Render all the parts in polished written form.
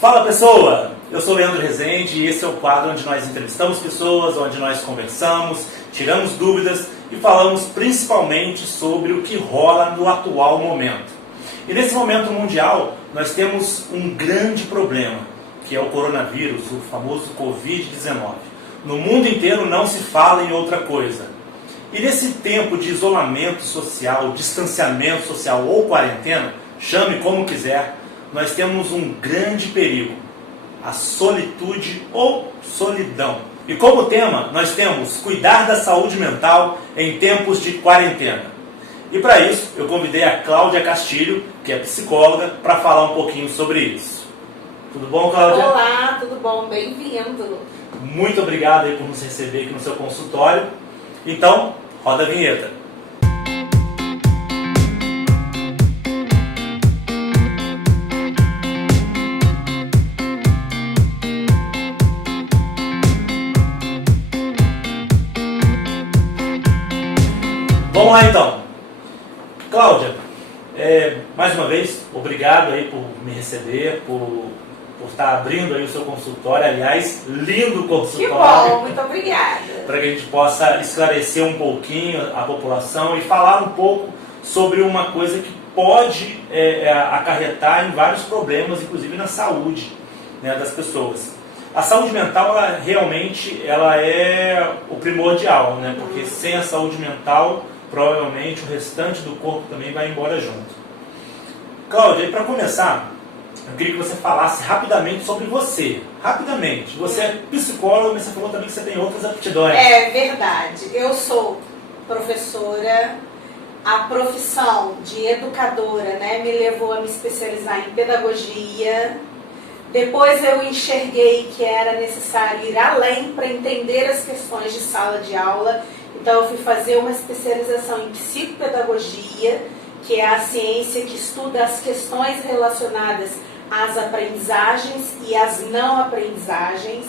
Fala pessoa, eu sou Leandro Rezende e esse é o quadro onde nós entrevistamos pessoas, onde nós conversamos, tiramos dúvidas e falamos principalmente sobre o que rola no atual momento. E nesse momento mundial nós temos um grande problema, que é o coronavírus, o famoso Covid-19. No mundo inteiro não se fala em outra coisa. E nesse tempo de isolamento social, distanciamento social ou quarentena, chame como quiser, nós temos um grande perigo, a solitude ou solidão. E como tema, nós temos cuidar da saúde mental em tempos de quarentena. E para isso, eu convidei a Cláudia Castilho, que é psicóloga, para falar um pouquinho sobre isso. Tudo bom, Cláudia? Olá, tudo bom? Bem-vindo. Muito obrigado aí por nos receber aqui no seu consultório. Então, roda a vinheta. Vamos lá então. Cláudia, mais uma vez, obrigado aí por me receber, por estar abrindo aí o seu consultório. Aliás, lindo consultório. Que bom, muito obrigada. Para que a gente possa esclarecer um pouquinho a população e falar um pouco sobre uma coisa que pode acarretar em vários problemas, inclusive na saúde, né, das pessoas. A saúde mental, ela é o primordial, né? Porque sem a saúde mental, provavelmente o restante do corpo também vai embora junto. Cláudia, e para começar, eu queria que você falasse rapidamente sobre você. Rapidamente. Você é psicóloga, mas você falou também que você tem outras aptidões. É verdade. Eu sou professora. A profissão de educadora, né, me levou a me especializar em pedagogia. Depois eu enxerguei que era necessário ir além para entender as questões de sala de aula. Então eu fui fazer uma especialização em psicopedagogia, que é a ciência que estuda as questões relacionadas às aprendizagens e às não aprendizagens.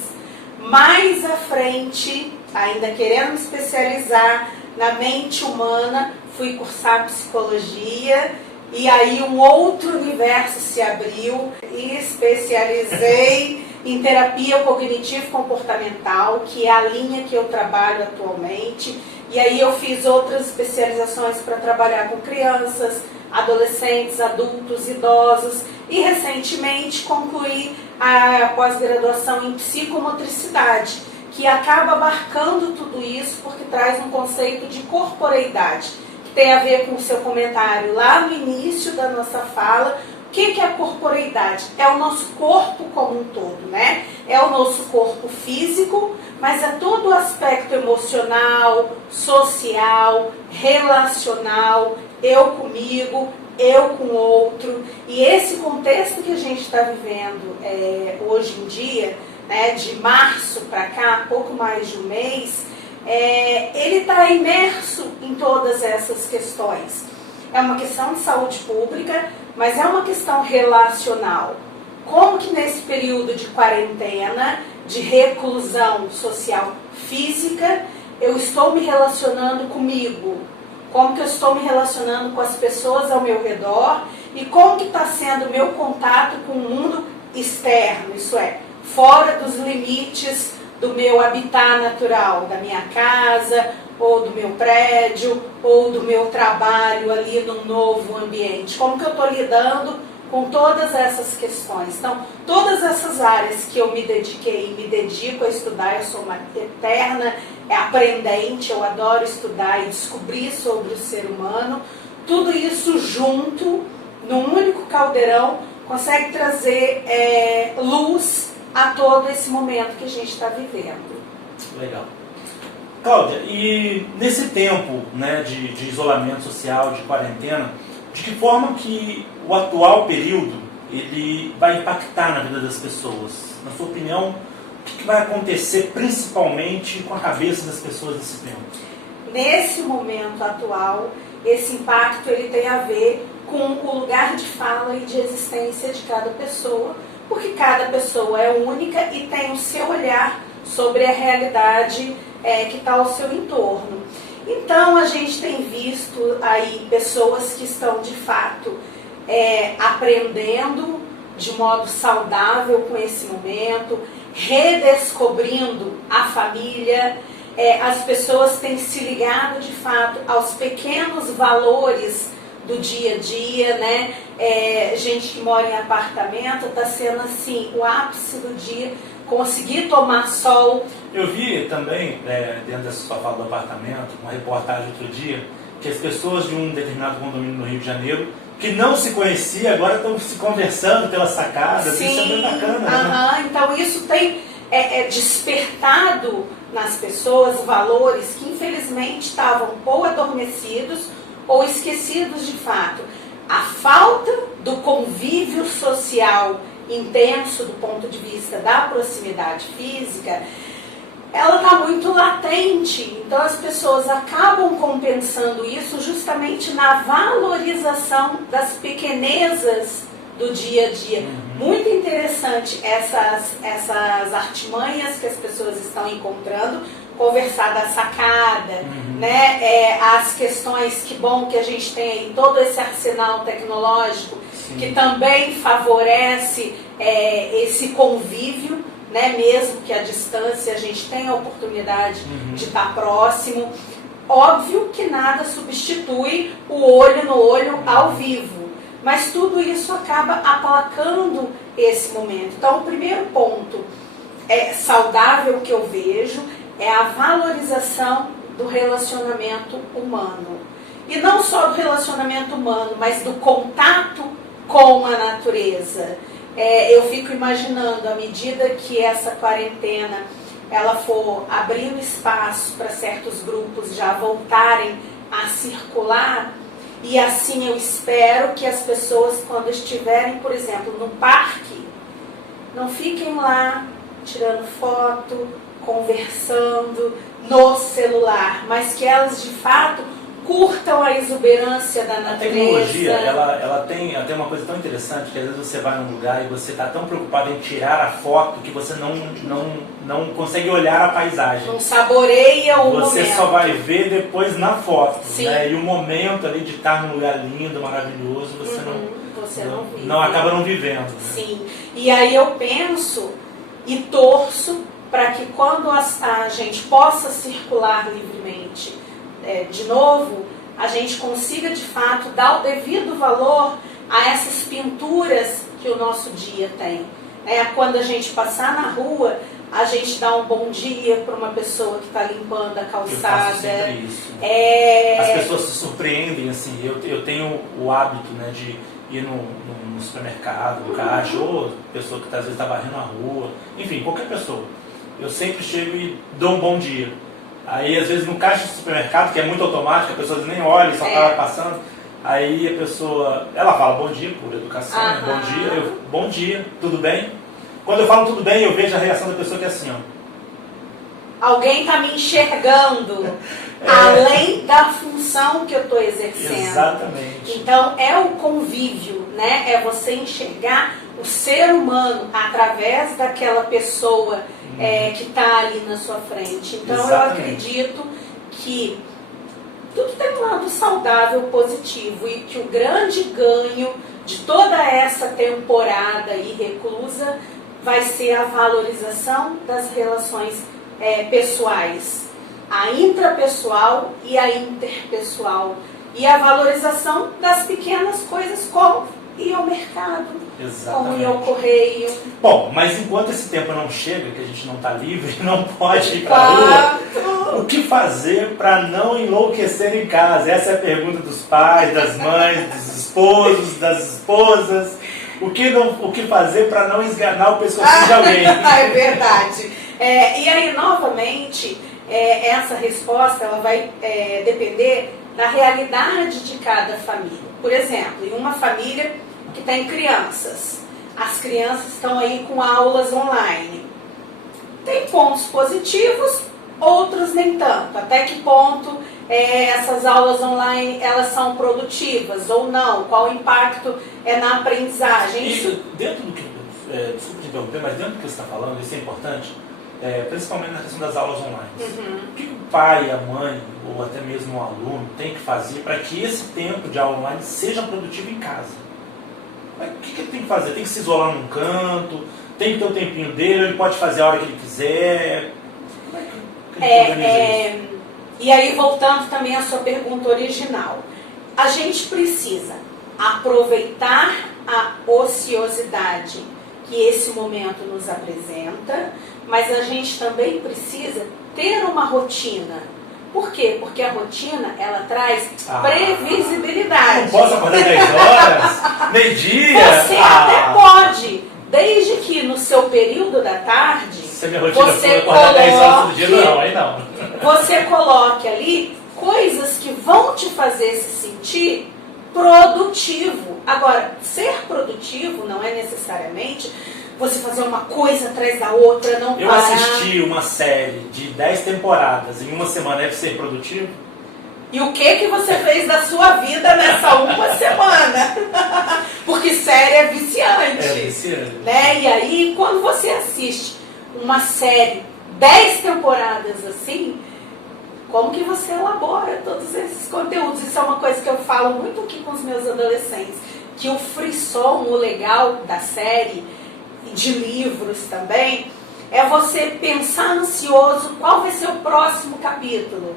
Mais à frente, ainda querendo me especializar na mente humana, fui cursar psicologia e aí um outro universo se abriu e especializei em terapia cognitivo-comportamental, que é a linha que eu trabalho atualmente. E aí eu fiz outras especializações para trabalhar com crianças, adolescentes, adultos, idosos. E recentemente concluí a pós-graduação em psicomotricidade, que acaba abarcando tudo isso porque traz um conceito de corporeidade, que tem a ver com o seu comentário lá no início da nossa fala. O que é a corporeidade? É o nosso corpo como um todo, né? É o nosso corpo físico, mas é todo o aspecto emocional, social, relacional, eu comigo, eu com o outro. E esse contexto que a gente está vivendo hoje em dia, né, de março para cá, pouco mais de um mês, ele está imerso em todas essas questões. É uma questão de saúde pública, mas é uma questão relacional. Como que nesse período de quarentena, de reclusão social física, eu estou me relacionando comigo? Como que eu estou me relacionando com as pessoas ao meu redor? E como que está sendo o meu contato com o mundo externo? Isso é, fora dos limites do meu habitat natural, da minha casa, ou do meu prédio, ou do meu trabalho ali num novo ambiente. Como que eu estou lidando com todas essas questões? Então, todas essas áreas que eu me dediquei e me dedico a estudar, eu sou uma eterna aprendente, eu adoro estudar e descobrir sobre o ser humano, tudo isso junto, num único caldeirão, consegue trazer luz a todo esse momento que a gente está vivendo. Legal. Cláudia, e nesse tempo, né, de isolamento social, de quarentena, de que forma que o atual período ele vai impactar na vida das pessoas? Na sua opinião, o que vai acontecer principalmente com a cabeça das pessoas nesse tempo? Nesse momento atual, esse impacto ele tem a ver com o lugar de fala e de existência de cada pessoa, porque cada pessoa é única e tem o seu olhar sobre a realidade que está ao seu entorno. Então a gente tem visto aí pessoas que estão de fato aprendendo de modo saudável com esse momento, redescobrindo a família. As pessoas têm se ligado de fato aos pequenos valores do dia a dia, né? Gente que mora em apartamento está sendo assim o ápice do dia, conseguir tomar sol. Eu vi também, dentro dessa sua fala do apartamento, uma reportagem outro dia, que as pessoas de um determinado condomínio no Rio de Janeiro, que não se conhecia, agora estão se conversando pelas sacadas. Sim, isso é bem bacana, né? Então isso tem despertado nas pessoas valores que infelizmente estavam ou adormecidos ou esquecidos de fato. A falta do convívio social intenso do ponto de vista da proximidade física, ela está muito latente, então as pessoas acabam compensando isso justamente na valorização das pequenezas do dia a dia. Muito interessante essas artimanhas que as pessoas estão encontrando, conversar da sacada, né? As questões, que bom que a gente tem aí todo esse arsenal tecnológico, sim, que também favorece esse convívio, né? Mesmo que à distância a gente tenha a oportunidade de estar próximo. Óbvio que nada substitui o olho no olho ao vivo, mas tudo isso acaba aplacando esse momento. Então, o primeiro ponto saudável que eu vejo é a valorização do relacionamento humano. E não só do relacionamento humano, mas do contato com a natureza. Eu fico imaginando, à medida que essa quarentena ela for abrindo espaço para certos grupos já voltarem a circular, e assim eu espero que as pessoas, quando estiverem, por exemplo, no parque, não fiquem lá tirando foto, conversando no celular, mas que elas de fato curtam a exuberância da natureza. A tecnologia, ela tem uma coisa tão interessante, que às vezes você vai num lugar e você está tão preocupado em tirar a foto que você não consegue olhar a paisagem. Não saboreia o momento. Você só vai ver depois na foto. Sim. Né? E o momento ali de estar num lugar lindo, maravilhoso, você não acaba não vivendo. Né? Sim. E aí eu penso e torço para que quando a gente possa circular livremente de novo, a gente consiga de fato dar o devido valor a essas pinturas que o nosso dia tem. Quando a gente passar na rua, a gente dá um bom dia para uma pessoa que está limpando a calçada. Eu faço sempre isso. As pessoas se surpreendem, assim, eu tenho o hábito, né, de ir no supermercado, no caixa, ou pessoa que às vezes está varrendo a rua, enfim, qualquer pessoa. Eu sempre chego e dou um bom dia. Aí, às vezes, no caixa do supermercado, que é muito automático, a pessoa nem olha, só está passando. Aí a pessoa, ela fala bom dia, por educação, né? Bom dia, bom dia, tudo bem? Quando eu falo tudo bem, eu vejo a reação da pessoa que é assim, ó. Alguém está me enxergando, além da função que eu estou exercendo. Exatamente. Então, é o convívio, né? É você enxergar o ser humano através daquela pessoa que está ali na sua frente. Então, exatamente, eu acredito que tudo tem um lado saudável, positivo, e que o grande ganho de toda essa temporada aí reclusa vai ser a valorização das relações pessoais, a intrapessoal e a interpessoal, e a valorização das pequenas coisas, como ir ao mercado, como ir ao correio. Bom, mas enquanto esse tempo não chega, que a gente não está livre, não pode ir para a rua, o que fazer para não enlouquecer em casa? Essa é a pergunta dos pais, das mães, dos esposos, das esposas. O que fazer para não esganar o pescoço de alguém? É verdade. E aí, novamente, essa resposta ela vai depender da realidade de cada família. Por exemplo, em uma família que tem crianças, as crianças estão aí com aulas online. Tem pontos positivos, outros nem tanto. Até que ponto essas aulas online elas são produtivas ou não? Qual o impacto na aprendizagem? Isso dentro do que, desculpa te interromper, mas dentro do que você está falando, isso é importante, principalmente na questão das aulas online. O que o pai, a mãe ou até mesmo o aluno tem que fazer para que esse tempo de aula online seja produtivo em casa? Mas o que ele tem que fazer? Tem que se isolar num canto? Tem que ter o tempinho dele? Ele pode fazer a hora que ele quiser? Como é que ele organiza isso? E aí, voltando também à sua pergunta original, a gente precisa aproveitar a ociosidade que esse momento nos apresenta, mas a gente também precisa ter uma rotina. Por quê? Porque a rotina, ela traz previsibilidade. Não posso acordar 10 horas? Meio-dia? Você até pode, desde que no seu período da tarde, se a minha rotina for você acordar 10 horas todo dia, não, aí não. Você coloque ali coisas que vão te fazer se sentir produtivo. Agora, ser produtivo não é necessariamente você fazer uma coisa atrás da outra, não Eu parar. assisti uma série de 10 temporadas em uma semana, deve ser produtivo? E o que você fez da sua vida nessa uma semana? Porque série é viciante. É viciante. Né? E aí, quando você assiste uma série, 10 temporadas assim, como que você elabora todos esses conteúdos? Isso é uma coisa que eu falo muito aqui com os meus adolescentes, que o frisson, o legal da série, e de livros também, é você pensar ansioso qual vai ser o próximo capítulo.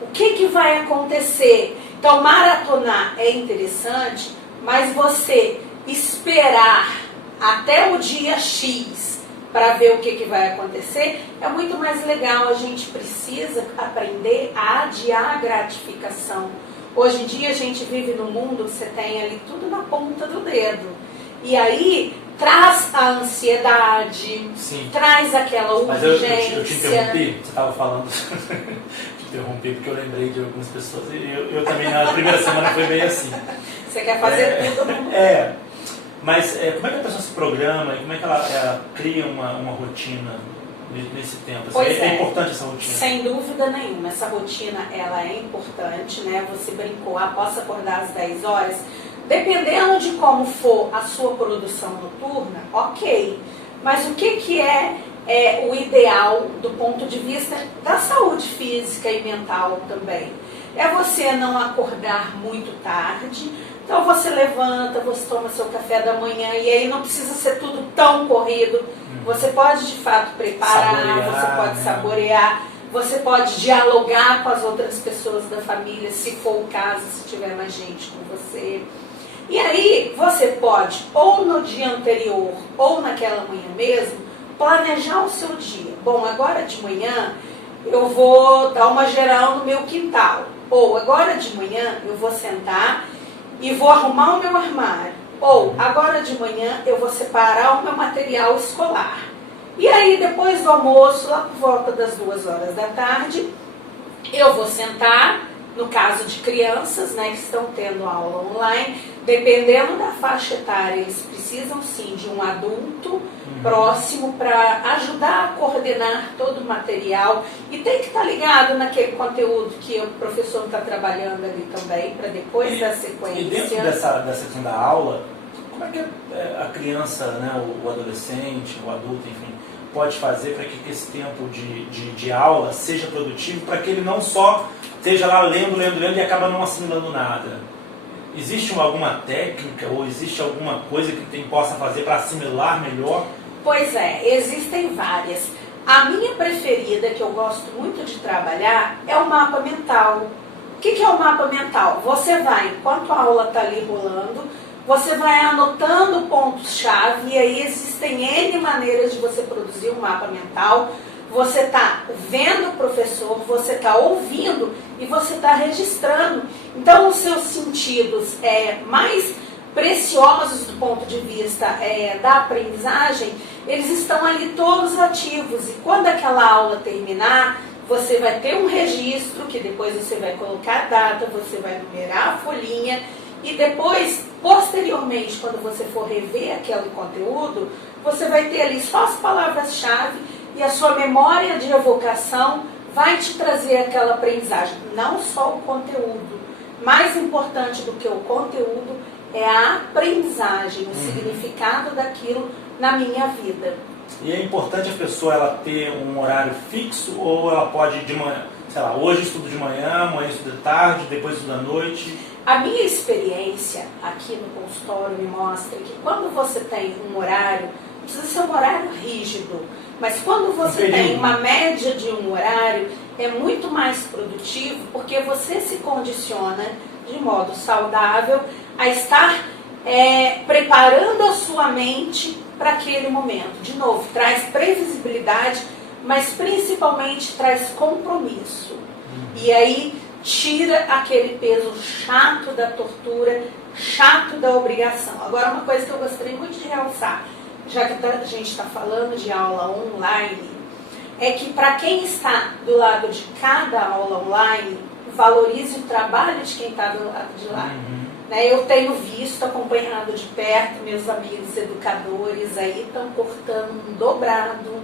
O que vai acontecer? Então, maratonar é interessante, mas você esperar até o dia X para ver o que vai acontecer é muito mais legal. A gente precisa aprender a adiar a gratificação. Hoje em dia a gente vive num mundo que você tem ali tudo na ponta do dedo. E aí traz a ansiedade, Sim. Traz aquela urgência. Mas eu te interrompi, você estava falando, te interrompi porque eu lembrei de algumas pessoas. Eu também, na primeira semana foi meio assim. Você quer fazer tudo no mundo. Mas como é que a pessoa se programa e como é que ela cria uma rotina nesse tempo? Pois é importante essa rotina? Sem dúvida nenhuma. Essa rotina ela é importante, né? Você brincou, posso acordar às 10 horas? Dependendo de como for a sua produção noturna, ok. Mas o que é o ideal do ponto de vista da saúde física e mental também? É você não acordar muito tarde. Então você levanta, você toma seu café da manhã e aí não precisa ser tudo tão corrido. Você pode de fato preparar, você pode saborear, você pode dialogar com as outras pessoas da família, se for o caso, se tiver mais gente com você. E aí você pode, ou no dia anterior, ou naquela manhã mesmo, planejar o seu dia. Bom, agora de manhã eu vou dar uma geral no meu quintal. Ou agora de manhã eu vou sentar e vou arrumar o meu armário. Ou agora de manhã eu vou separar o meu material escolar. E aí depois do almoço, lá por volta das 2 horas da tarde, eu vou sentar, no caso de crianças, né, que estão tendo aula online, dependendo da faixa etária, eles precisam sim de um adulto próximo para ajudar a coordenar todo o material e tem que estar ligado naquele conteúdo que o professor está trabalhando ali também, para depois da sequência. E dentro dessa questão da aula, como é que a criança, né, o adolescente, o adulto, enfim, pode fazer para que esse tempo de aula seja produtivo, para que ele não só esteja lá lendo e acaba não assimilando nada? Existe alguma técnica ou existe alguma coisa que possa fazer para assimilar melhor? Pois é, existem várias. A minha preferida, que eu gosto muito de trabalhar, é o mapa mental. O que é o mapa mental? Você vai, enquanto a aula está ali rolando, você vai anotando pontos-chave e aí existem N maneiras de você produzir um mapa mental. Você está vendo o professor, você está ouvindo e você está registrando. Então, os seus sentidos mais preciosos do ponto de vista da aprendizagem, eles estão ali todos ativos. E quando aquela aula terminar, você vai ter um registro, que depois você vai colocar a data, você vai numerar a folhinha. E depois, posteriormente, quando você for rever aquele conteúdo, você vai ter ali só as palavras-chave e a sua memória de evocação vai te trazer aquela aprendizagem. Não só o conteúdo. Mais importante do que o conteúdo é a aprendizagem, o significado daquilo na minha vida. E é importante a pessoa ela ter um horário fixo ou ela pode de manhã, sei lá, hoje estudo de manhã, amanhã estudo de tarde, depois estudo à noite? A minha experiência aqui no consultório me mostra que quando você tem um horário, não precisa ser um horário rígido, mas quando você tem uma média de um horário, é muito mais produtivo, porque você se condiciona de modo saudável a estar preparando a sua mente para aquele momento. De novo, traz previsibilidade, mas principalmente traz compromisso. E aí tira aquele peso chato da tortura, chato da obrigação. Agora, uma coisa que eu gostaria muito de realçar, já que a gente está falando de aula online, é que para quem está do lado de cada aula online, valorize o trabalho de quem está do lado de lá. Eu tenho visto, acompanhado de perto, meus amigos educadores aí estão cortando um dobrado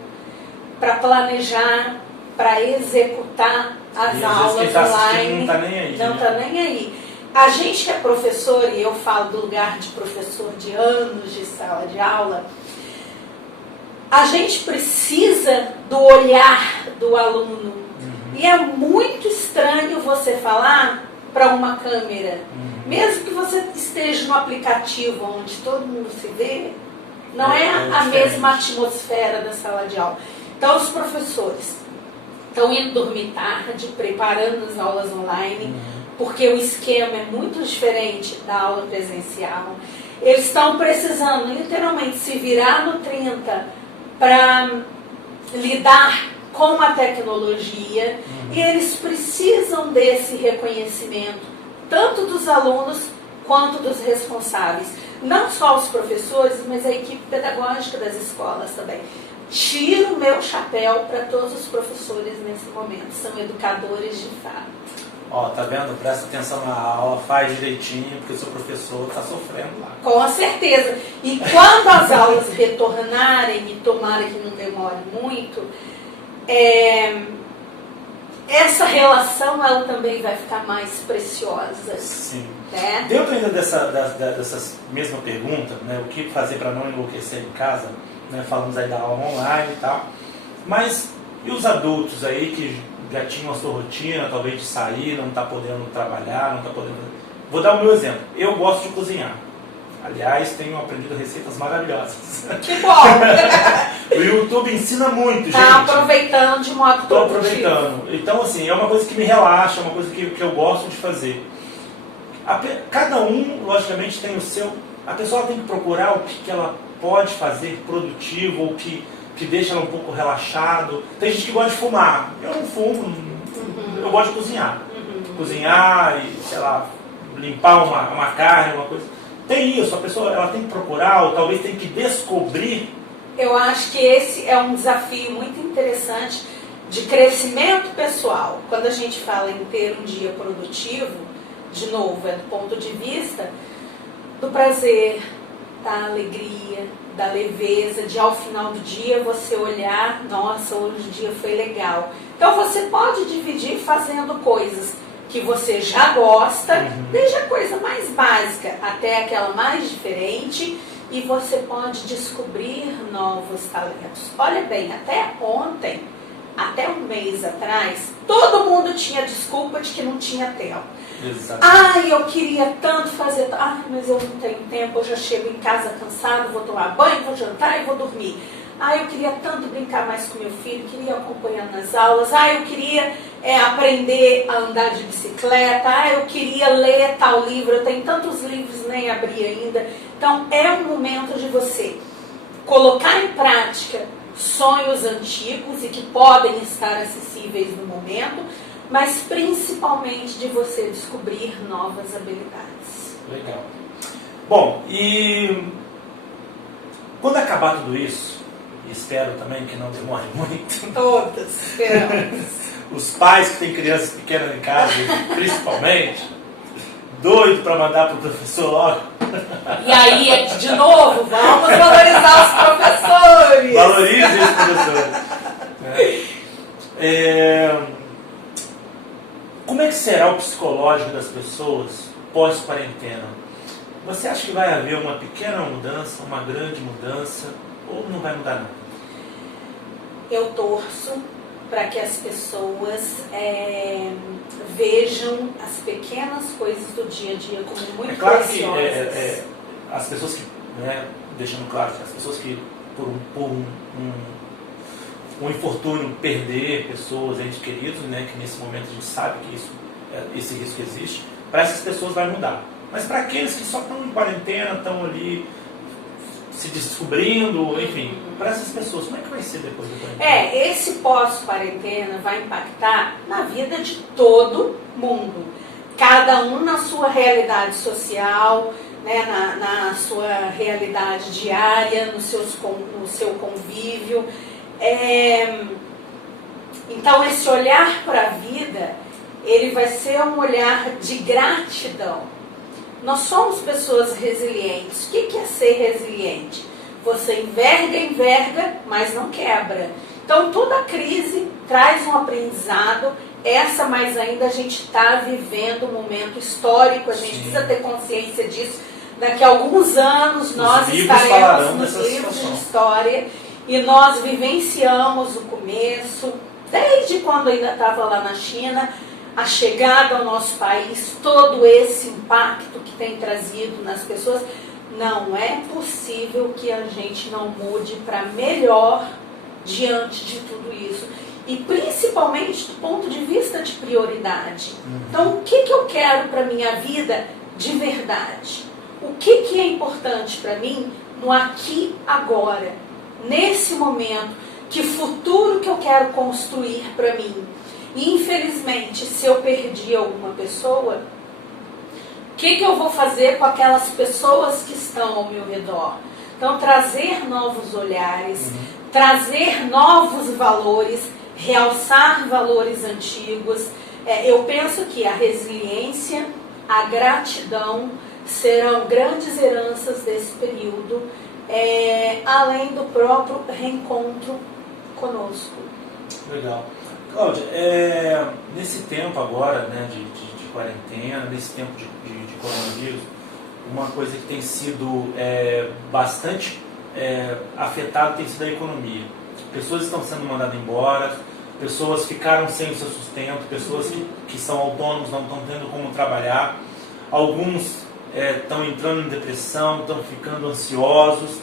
para planejar, para executar as aulas online. Não está nem aí. Não está nem aí. A gente que é professor, e eu falo do lugar de professor de anos de sala de aula, a gente precisa do olhar do aluno. E é muito estranho você falar para uma câmera, mesmo que você esteja no aplicativo onde todo mundo se vê, não é a mesma atmosfera da sala de aula. Então os professores estão indo dormir tarde, preparando as aulas online, porque o esquema é muito diferente da aula presencial. Eles estão precisando literalmente se virar no 30 para lidar com a tecnologia, e eles precisam desse reconhecimento, tanto dos alunos quanto dos responsáveis. Não só os professores, mas a equipe pedagógica das escolas também. Tiro o meu chapéu para todos os professores nesse momento, são educadores de fato. Ó, tá vendo? Presta atenção na aula, faz direitinho, porque o seu professor está sofrendo lá. Com certeza. E quando as aulas retornarem, e tomara que não demore muito, essa relação ela também vai ficar mais preciosa. Sim. Né? Dentro ainda dessa mesma pergunta, né, o que fazer para não enlouquecer em casa, né, falamos aí da aula online e tal, mas e os adultos aí que já tinham a sua rotina, talvez de sair, não está podendo trabalhar, não está podendo... Vou dar o meu exemplo. Eu gosto de cozinhar. Aliás, tenho aprendido receitas maravilhosas. Que bom! O YouTube ensina muito, gente. Está aproveitando de modo Estou produtivo. aproveitando. Então, assim, é uma coisa que me relaxa, é uma coisa que eu gosto de fazer. Cada um, logicamente, tem o seu... A pessoa tem que procurar o que ela pode fazer produtivo, ou que deixa ela um pouco relaxado. Tem gente que gosta de fumar. Eu não fumo, eu gosto de cozinhar. Cozinhar e, sei lá, limpar uma carne, uma coisa. Tem isso, a pessoa ela tem que procurar, ou talvez tem que descobrir. Eu acho que esse é um desafio muito interessante de crescimento pessoal. Quando a gente fala em ter um dia produtivo, de novo, é do ponto de vista do prazer, da alegria, da leveza, de ao final do dia você olhar, nossa, hoje o dia foi legal. Então você pode dividir fazendo coisas que você já gosta, desde a coisa mais básica até aquela mais diferente, e você pode descobrir novos talentos. Olha bem, até ontem, até um mês atrás, todo mundo tinha desculpa de que não tinha tempo. Ai, eu queria tanto fazer, mas eu não tenho tempo, eu já chego em casa cansado, vou tomar banho, vou jantar e vou dormir. Eu queria tanto brincar mais com meu filho, queria acompanhar nas aulas, eu queria aprender a andar de bicicleta, eu queria ler tal livro, eu tenho tantos livros, nem abri ainda. Então é um momento de você colocar em prática sonhos antigos e que podem estar acessíveis no momento, mas principalmente de você descobrir novas habilidades. Legal. Bom, e quando acabar tudo isso, e espero também que não demore muito. Todas esperamos. Os pais que têm crianças pequenas em casa, principalmente, doido para mandar para o professor logo. E aí, de novo, vamos valorizar os professores. Valorize os professores. Como é que será o psicológico das pessoas pós-quarentena? Você acha que vai haver uma pequena mudança, uma grande mudança, ou não vai mudar nada? Eu torço para que as pessoas vejam as pequenas coisas do dia a dia como muito claro preciosas. Que as pessoas que, deixando claro, as pessoas que por um infortúnio perder pessoas, entes queridos, que nesse momento a gente sabe que esse risco existe, para essas pessoas vai mudar. Mas para aqueles que só estão em quarentena, estão ali se descobrindo, enfim, para essas pessoas, como é que vai ser depois da quarentena? Esse pós-quarentena vai impactar na vida de todo mundo. Cada um na sua realidade social, na sua realidade diária, no seu convívio. Então, esse olhar para a vida, ele vai ser um olhar de gratidão. Nós somos pessoas resilientes. O que é ser resiliente? Você enverga, mas não quebra. Então, toda crise traz um aprendizado. Essa, mais ainda, a gente está vivendo um momento histórico. A gente precisa ter consciência disso. Daqui a alguns anos, nós estaremos nos livros de história e nós vivenciamos o começo, desde quando ainda estava lá na China, a chegada ao nosso país, todo esse impacto que tem trazido nas pessoas. Não é possível que a gente não mude para melhor diante de tudo isso. E principalmente do ponto de vista de prioridade. Então, o que eu quero para a minha vida de verdade? O que é importante para mim no aqui, agora, nesse momento? Que futuro que eu quero construir para mim? E, infelizmente, se eu perdi alguma pessoa, o que eu vou fazer com aquelas pessoas que estão ao meu redor? Então, trazer novos olhares, trazer novos valores, realçar valores antigos. Eu penso que a resiliência, a gratidão serão grandes heranças desse período, além do próprio reencontro conosco. Legal. Cláudia, nesse tempo agora, de quarentena, nesse tempo de coronavírus, uma coisa que tem sido bastante afetada tem sido a economia. Pessoas estão sendo mandadas embora, pessoas ficaram sem o seu sustento, pessoas que são autônomos não estão tendo como trabalhar, alguns estão entrando em depressão, estão ficando ansiosos.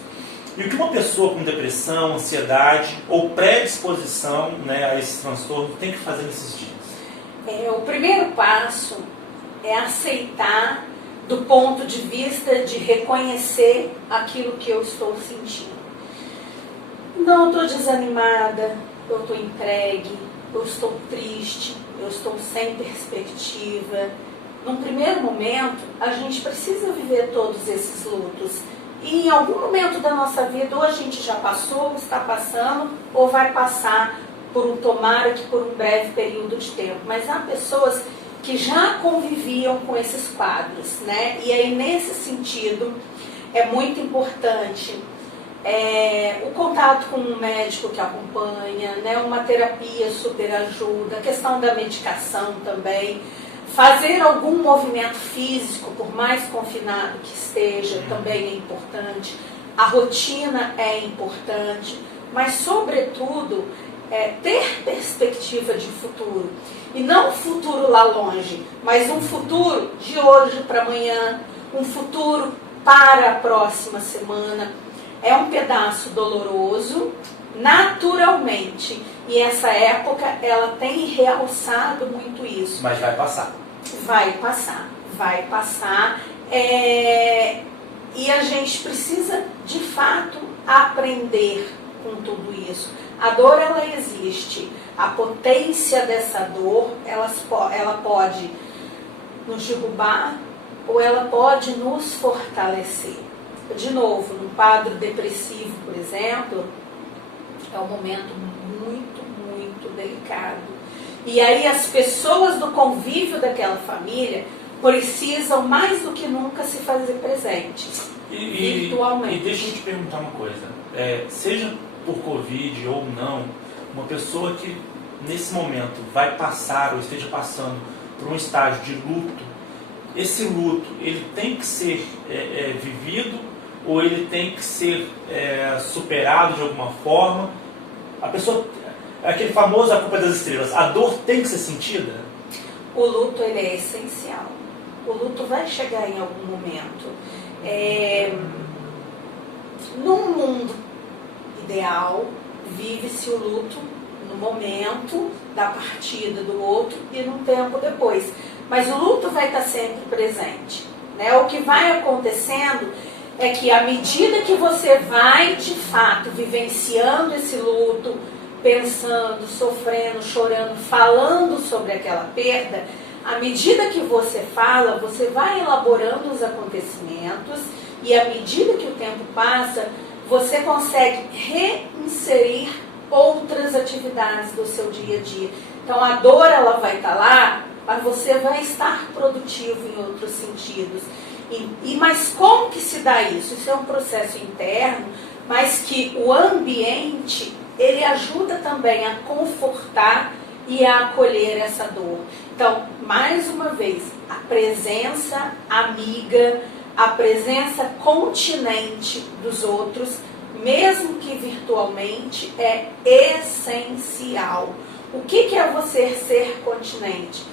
E o que uma pessoa com depressão, ansiedade ou predisposição a esse transtorno tem que fazer nesses dias? O primeiro passo é aceitar do ponto de vista de reconhecer aquilo que eu estou sentindo. Não, eu estou desanimada, eu estou entregue, eu estou triste, eu estou sem perspectiva. Num primeiro momento, a gente precisa viver todos esses lutos. E em algum momento da nossa vida, ou a gente já passou, está passando, ou vai passar tomara que por um breve período de tempo. Mas há pessoas que já conviviam com esses quadros, E aí, nesse sentido, é muito importante o contato com um médico que acompanha, uma terapia super ajuda, a questão da medicação também. Fazer algum movimento físico, por mais confinado que esteja, também é importante. A rotina é importante, mas, sobretudo, ter perspectiva de futuro. E não um futuro lá longe, mas um futuro de hoje para amanhã, um futuro para a próxima semana. É um pedaço doloroso, naturalmente. E essa época, ela tem realçado muito isso. Mas vai passar. Vai passar. E a gente precisa, de fato, aprender com tudo isso. A dor, ela existe. A potência dessa dor, ela pode nos derrubar ou ela pode nos fortalecer. De novo, num quadro depressivo, por exemplo, é um momento muito, muito delicado. E aí as pessoas do convívio daquela família precisam mais do que nunca se fazer presentes, virtualmente. E deixa eu te perguntar uma coisa, seja por Covid ou não, uma pessoa que nesse momento vai passar ou esteja passando por um estágio de luto, esse luto, ele tem que ser vivido ou ele tem que ser superado de alguma forma? A pessoa aquele famoso A Culpa é das Estrelas. A dor tem que ser sentida? O luto, ele é essencial. O luto vai chegar em algum momento. Num mundo ideal, vive-se o luto no momento da partida do outro e no tempo depois. Mas o luto vai estar sempre presente, né? O que vai acontecendo é que à medida que você vai, de fato, vivenciando esse luto, pensando, sofrendo, chorando, falando sobre aquela perda, à medida que você fala, você vai elaborando os acontecimentos e à medida que o tempo passa, você consegue reinserir outras atividades do seu dia a dia. Então a dor, ela vai estar lá, mas você vai estar produtivo em outros sentidos. Mas como que se dá isso? Isso é um processo interno, mas que o ambiente, ele ajuda também a confortar e a acolher essa dor. Então, mais uma vez, a presença amiga, a presença continente dos outros, mesmo que virtualmente, é essencial. O que é você ser continente?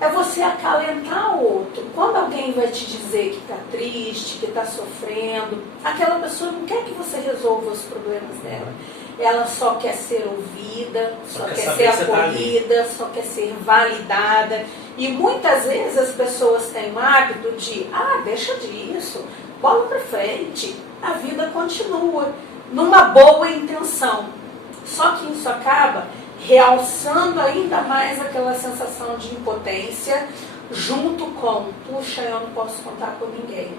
É você acalentar o outro. Quando alguém vai te dizer que está triste, que está sofrendo, aquela pessoa não quer que você resolva os problemas dela. Ela só quer ser ouvida, só quer ser acolhida, só quer ser validada. E muitas vezes as pessoas têm o hábito de, deixa disso, bola para frente, a vida continua, numa boa intenção. Só que isso acaba realçando ainda mais aquela sensação de impotência, junto com, puxa, eu não posso contar com ninguém.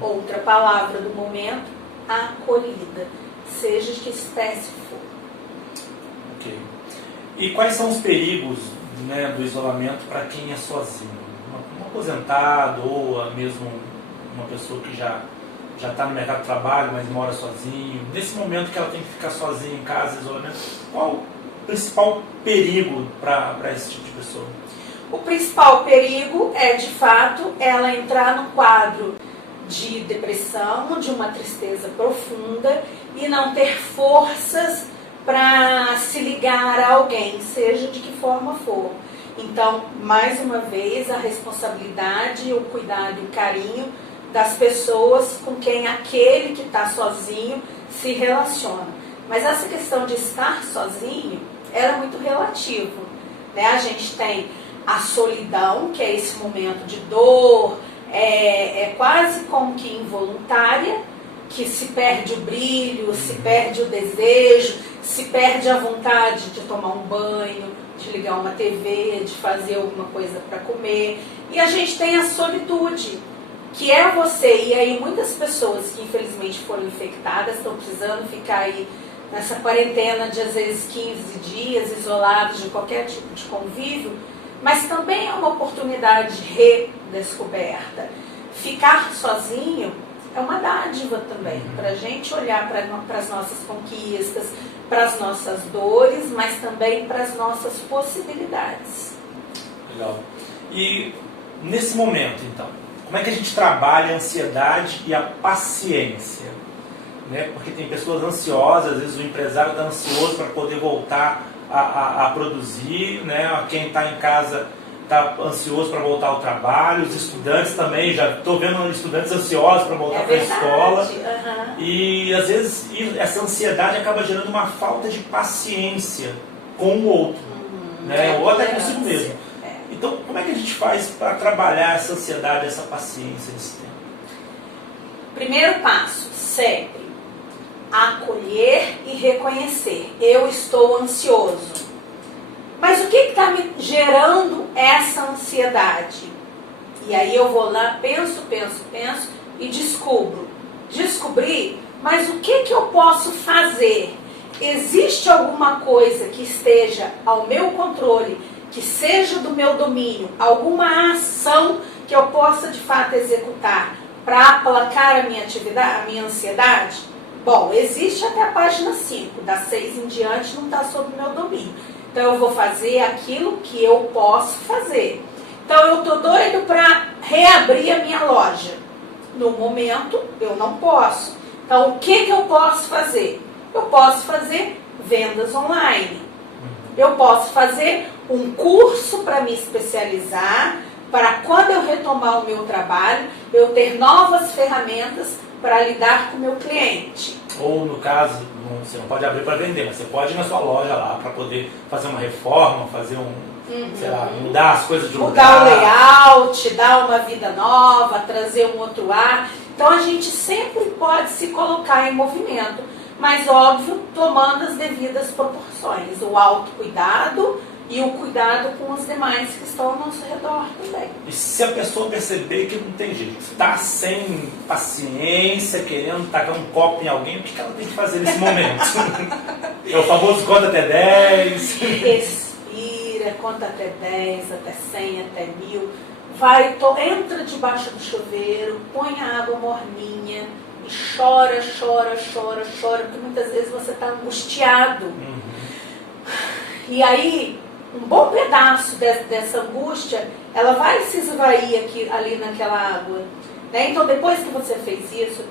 Outra palavra do momento, acolhida, seja de que espécie for. Ok. E quais são os perigos, né, do isolamento para quem é sozinho? Um aposentado ou mesmo uma pessoa que já está no mercado de trabalho, mas mora sozinho. Nesse momento que ela tem que ficar sozinha em casa, isolamento, qual o principal perigo para esse tipo de pessoa? O principal perigo é, de fato, ela entrar no quadro de depressão, de uma tristeza profunda e não ter forças para se ligar a alguém, seja de que forma for. Então, mais uma vez, a responsabilidade, o cuidado e o carinho das pessoas com quem aquele que está sozinho se relaciona. Mas essa questão de estar sozinho, ela é muito relativo, né? A gente tem a solidão, que é esse momento de dor, é quase como que involuntária, que se perde o brilho, se perde o desejo, se perde a vontade de tomar um banho, de ligar uma TV, de fazer alguma coisa para comer. E a gente tem a solitude, que é você. E aí muitas pessoas que infelizmente foram infectadas estão precisando ficar aí nessa quarentena de às vezes 15 dias, isolados de qualquer tipo de convívio, mas também é uma oportunidade de redescoberta. Ficar sozinho é uma dádiva também, para a gente olhar para as nossas conquistas, para as nossas dores, mas também para as nossas possibilidades. Legal. E nesse momento, então, como é que a gente trabalha a ansiedade e a paciência? Né? Porque tem pessoas ansiosas, às vezes o empresário está ansioso para poder voltar a produzir, né? Quem está em casa está ansioso para voltar ao trabalho, os estudantes também, já estou vendo estudantes ansiosos para voltar para a escola. E às vezes essa ansiedade acaba gerando uma falta de paciência com o outro, né? Ou até consigo mesmo. Então, como é que a gente faz para trabalhar essa ansiedade, essa paciência nesse tempo? Primeiro passo, sempre acolher e reconhecer. Eu estou ansioso. Mas o que está me gerando essa ansiedade? E aí eu vou lá, penso e descobri, mas o que eu posso fazer? Existe alguma coisa que esteja ao meu controle, que seja do meu domínio, alguma ação que eu possa de fato executar para aplacar a minha atividade, a minha ansiedade? Bom, existe até a página 5, das 6 em diante não está sob meu domínio. Então eu vou fazer aquilo que eu posso fazer. Então eu estou doido para reabrir a minha loja. No momento eu não posso. Então o que eu posso fazer? Eu posso fazer vendas online. Eu posso fazer um curso para me especializar, para quando eu retomar o meu trabalho, eu ter novas ferramentas para lidar com o meu cliente. Ou no caso, você não pode abrir para vender, mas você pode ir na sua loja lá para poder fazer uma reforma, fazer sei lá, mudar as coisas de lugar. Mudar o layout, dar uma vida nova, trazer um outro ar. Então a gente sempre pode se colocar em movimento, mas óbvio, tomando as devidas proporções, o autocuidado e o cuidado com os demais que estão ao nosso redor também. E se a pessoa perceber que não tem jeito, está sem paciência, querendo tacar um copo em alguém, o que ela tem que fazer nesse momento? É o famoso conta até 10. Respira, conta até 10, até 100, até 1000. Entra debaixo do chuveiro, põe a água morninha e chora, porque muitas vezes você está angustiado. E aí, um bom pedaço dessa angústia, ela vai se esvair ali naquela água. Né? Então, depois que você fez isso,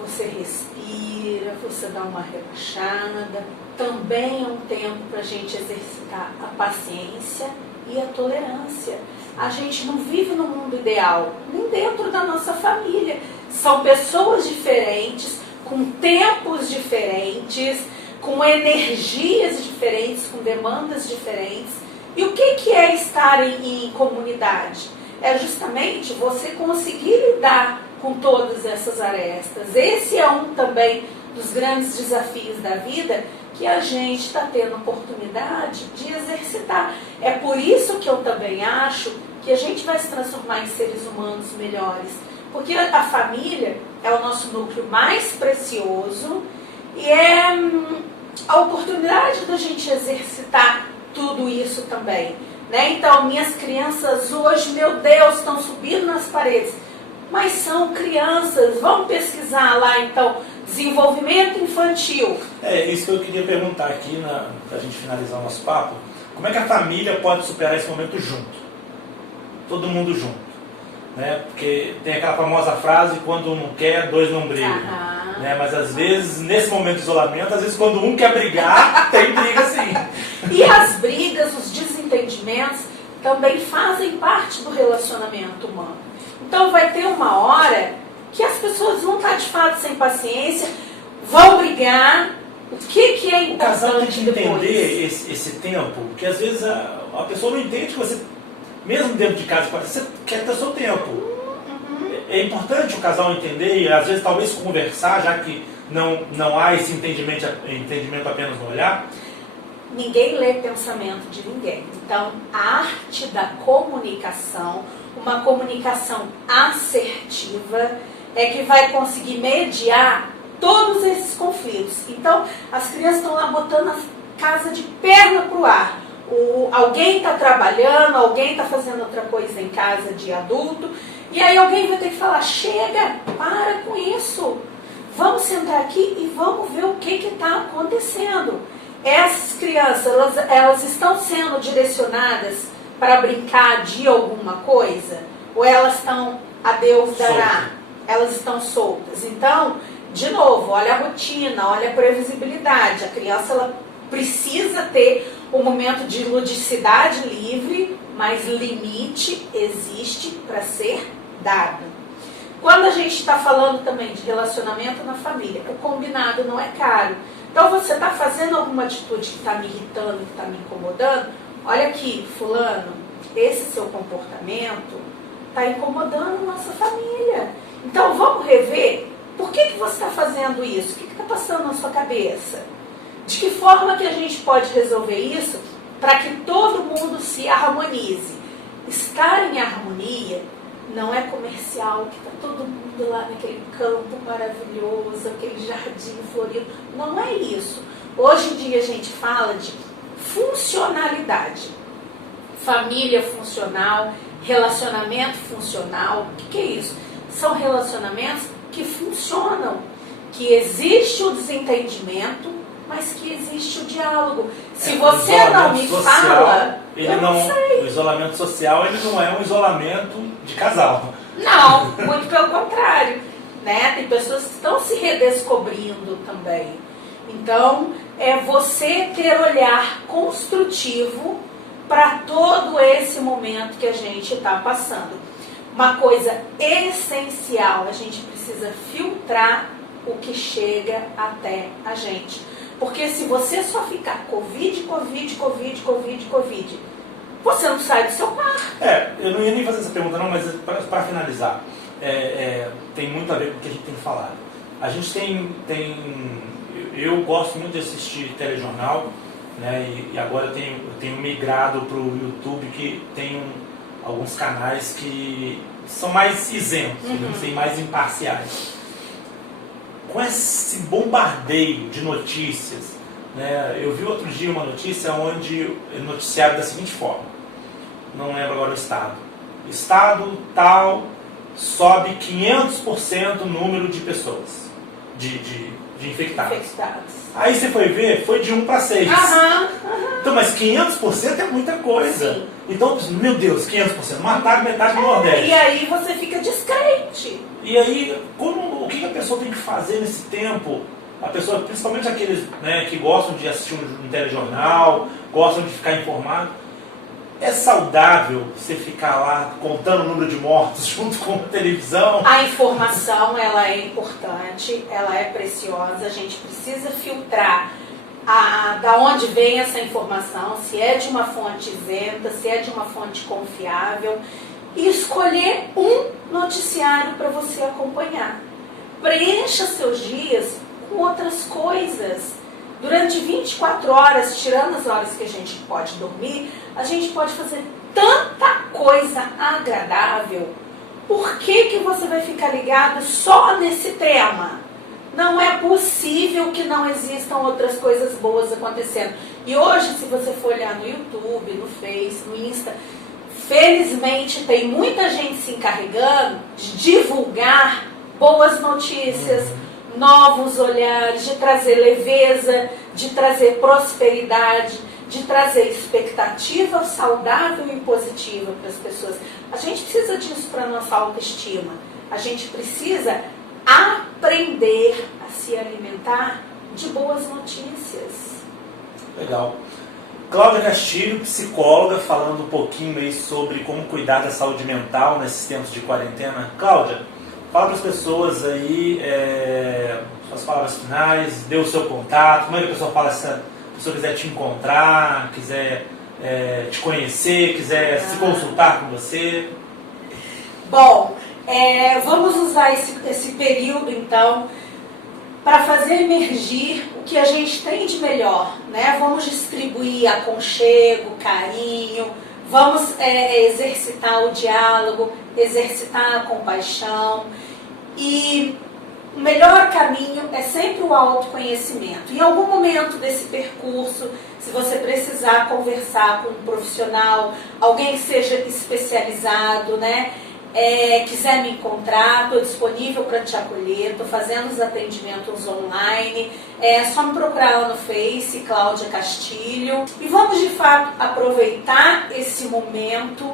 você respira, você dá uma relaxada. Também é um tempo para a gente exercitar a paciência e a tolerância. A gente não vive no mundo ideal, nem dentro da nossa família. São pessoas diferentes, com tempos diferentes, com energias diferentes, com demandas diferentes. E o que é estar em comunidade? É justamente você conseguir lidar com todas essas arestas. Esse é um também dos grandes desafios da vida que a gente está tendo oportunidade de exercitar. É por isso que eu também acho que a gente vai se transformar em seres humanos melhores. Porque a família é o nosso núcleo mais precioso e é a oportunidade da gente exercitar tudo isso também. Né? Então, minhas crianças hoje, meu Deus, estão subindo nas paredes. Mas são crianças. Vamos pesquisar lá, então, desenvolvimento infantil. É isso que eu queria perguntar aqui, para a gente finalizar o nosso papo. Como é que a família pode superar esse momento junto? Todo mundo junto. Né? Porque tem aquela famosa frase, quando um não quer, dois não brigam. Né? Mas às vezes, nesse momento de isolamento, às vezes quando um quer brigar, tem briga sim. E as brigas, os desentendimentos, também fazem parte do relacionamento humano. Então vai ter uma hora que as pessoas vão estar de fato sem paciência, vão brigar. O que é importante? O casal tem que depois? entender esse tempo, porque às vezes a pessoa não entende que você, mesmo dentro de casa, você quer ter seu tempo. É importante o casal entender e às vezes talvez conversar, já que não há esse entendimento apenas no olhar. Ninguém lê pensamento de ninguém. Então, a arte da comunicação, uma comunicação assertiva, é que vai conseguir mediar todos esses conflitos. Então, as crianças estão lá botando a casa de perna para o ar. Alguém está trabalhando, alguém está fazendo outra coisa em casa de adulto, e aí alguém vai ter que falar, chega, para com isso. Vamos sentar aqui e vamos ver o que está acontecendo. Essas crianças, elas estão sendo direcionadas para brincar de alguma coisa? Ou elas estão, a Deus dará, elas estão soltas? Então, de novo, olha a rotina, olha a previsibilidade. A criança, ela precisa ter um momento de ludicidade livre, mas limite existe para ser dado. Quando a gente está falando também de relacionamento na família, o combinado não é caro. Então você está fazendo alguma atitude que está me irritando, que está me incomodando, olha aqui, fulano, esse seu comportamento está incomodando a nossa família. Então vamos rever, por que você está fazendo isso? O que está passando na sua cabeça? De que forma que a gente pode resolver isso para que todo mundo se harmonize? Estar em harmonia não é comercial, que está todo mundo lá naquele campo maravilhoso, aquele jardim florido. Não é isso. Hoje em dia a gente fala de funcionalidade. Família funcional, relacionamento funcional. O que é isso? São relacionamentos que funcionam, que existe o desentendimento, mas que existe o diálogo. Se você não me fala, eu não sei. O isolamento social, ele não é um isolamento de casal. Não, muito pelo contrário. Né? Tem pessoas que estão se redescobrindo também. Então, é você ter olhar construtivo para todo esse momento que a gente está passando. Uma coisa essencial, a gente precisa filtrar o que chega até a gente. Porque se você só ficar Covid, você não sai do seu quarto. Eu não ia nem fazer essa pergunta não, mas para finalizar, tem muito a ver com o que a gente tem falado. A gente eu gosto muito de assistir telejornal, né, e agora eu tenho migrado para o YouTube, que tem alguns canais que são mais isentos, assim, mais imparciais. Com esse bombardeio de notícias, né, eu vi outro dia uma notícia onde noticiaram da seguinte forma, não lembro agora o estado tal sobe 500% o número de pessoas, de infectados. Aí você foi ver, foi de 1 para 6. Então, mas 500% é muita coisa. Sim. Então, meu Deus, 500%, mataram metade do Nordeste. E aí você fica descrente. E aí, o que a pessoa tem que fazer nesse tempo? A pessoa, principalmente aqueles, né, que gostam de assistir um telejornal, gostam de ficar informado. É saudável você ficar lá contando o número de mortos junto com a televisão? A informação, ela é importante, ela é preciosa, a gente precisa filtrar da onde vem essa informação, se é de uma fonte isenta, se é de uma fonte confiável, e escolher um noticiário para você acompanhar. Preencha seus dias com outras coisas. Durante 24 horas, tirando as horas que a gente pode dormir, a gente pode fazer tanta coisa agradável. Por que você vai ficar ligado só nesse tema? Não é possível que não existam outras coisas boas acontecendo. E hoje, se você for olhar no YouTube, no Face, no Insta, felizmente tem muita gente se encarregando de divulgar boas notícias, novos olhares, de trazer leveza, de trazer prosperidade, de trazer expectativa saudável e positiva para as pessoas. A gente precisa disso para a nossa autoestima. A gente precisa aprender a se alimentar de boas notícias. Legal. Cláudia Castilho, psicóloga, falando um pouquinho aí sobre como cuidar da saúde mental nesses tempos de quarentena. Cláudia, fala para as pessoas aí, suas palavras finais, dê o seu contato, como é que a pessoa fala se a pessoa quiser te encontrar, quiser te conhecer, quiser se consultar com você. Bom, vamos usar esse período então para fazer emergir o que a gente tem de melhor, né? Vamos distribuir aconchego, carinho, vamos exercitar o diálogo, exercitar a compaixão. E o melhor caminho é sempre o autoconhecimento. Em algum momento desse percurso, se você precisar conversar com um profissional, alguém que seja especializado, né? Quiser me encontrar, estou disponível para te acolher, estou fazendo os atendimentos online, é só me procurar lá no Face, Cláudia Castilho. E vamos de fato aproveitar esse momento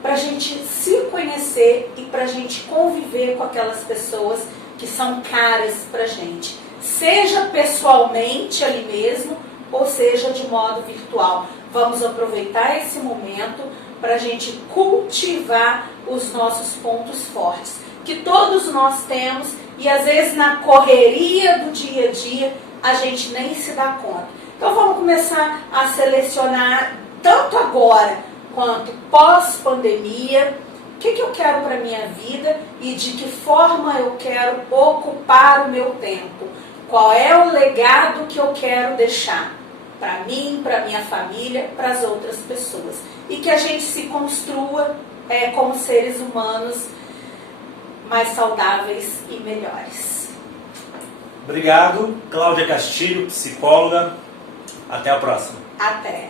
para a gente se conhecer e para a gente conviver com aquelas pessoas que são caras para a gente, seja pessoalmente ali mesmo, ou seja de modo virtual. Vamos aproveitar esse momento para a gente cultivar os nossos pontos fortes, que todos nós temos e às vezes na correria do dia a dia a gente nem se dá conta. Então vamos começar a selecionar, tanto agora quanto pós-pandemia, o que eu quero para a minha vida e de que forma eu quero ocupar o meu tempo. Qual é o legado que eu quero deixar para mim, para minha família, para as outras pessoas. E que a gente se construa como seres humanos mais saudáveis e melhores. Obrigado, Cláudia Castilho, psicóloga. Até a próxima. Até.